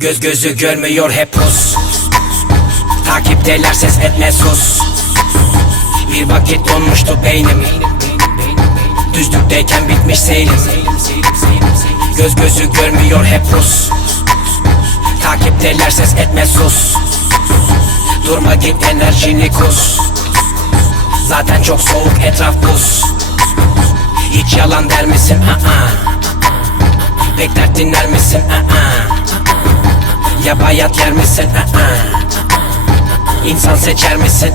Göz gözü görmüyor hep pus. Takipteler ses etme sus. Bir vakit donmuştu beynim. Düzlükteyken bitmiş seyrim. Göz gözü görmüyor hep Rus. Takipteler ses etme sus. Durma git enerjini kus. Zaten çok soğuk etraf buz. Hiç yalan der misin? Pek dert dinler misin? Ya bayat yer misin? İnsan seçer misin?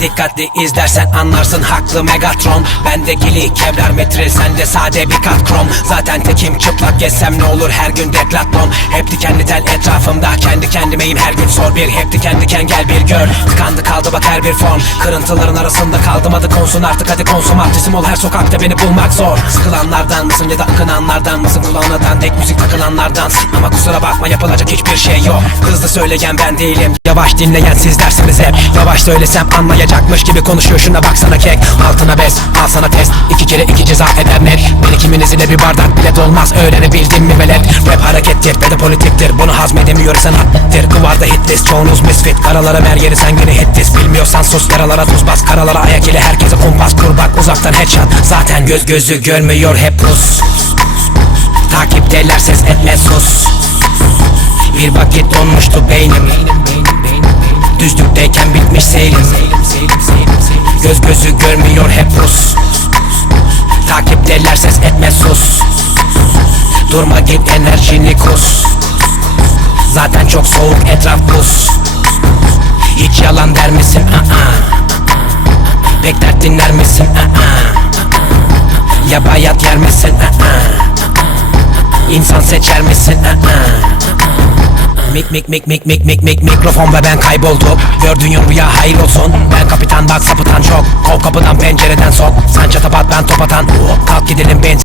Dikkatli izlersen anlarsın haklı Megatron. Bende gili kevlar metril, sende sade bir kat krom. Zaten tekim çıplak gezsem ne olur her gün deklatlon. Hep dikenli tel etrafımda, kendi kendimeyim her gün sor bir. Hep diken diken gel bir gör. Tıkandı kaldı bak her bir form. Kırıntıların arasında kaldım adı konsun artık hadi konsum. Artistim ol her sokakta beni bulmak zor. Sıkılanlardan mısın ya da akınanlardan mısın? Kulağına tek müzik takılanlardan. Ama kusura bakma yapılacak hiçbir şey yok. Hızlı söyleyen ben değilim, yavaş dinleyen siz dersiniz hep. Yavaş söylesem anlayacakmış gibi konuşuyor, şuna baksana kek. Altına bes, al sana test, 2 kere 2 ceza eder net. Bir ikiminiz ile bir bardak bile dolmaz, öğrenebildin mi velet? Rap harekettir ve de politiktir, bunu hazmedemiyor sanattır. Kıvarda hitlist, çoğunuz misfit. Karalara ver yeri sen yine hittis. Bilmiyorsan sus, yaralara tuz bas. Karalara ayak ile herkese kumpas kur bak, uzaktan headshot. Zaten göz gözü görmüyor hep Rus. Takipteler ses etme sus. Bir vakit donmuştu beynim. Düzlükteyken bitmiş seyrim. Göz gözü görmüyor hep Rus. Takipteler ses etme sus. Durma git enerjini kus. Zaten çok soğuk etraf buz. Hiç yalan der misin? Pek dert dinler misin? Ya bayat yer misin? İnsan seçer misin? Mikrofon ve ben kaybolduk. Gördüğün rüya hayır olsun. Ben kapitan bak sapıtan çok. Kov kapıdan pencereden sok. Sen çatapat ben top atan. Kalk gidelim benzin.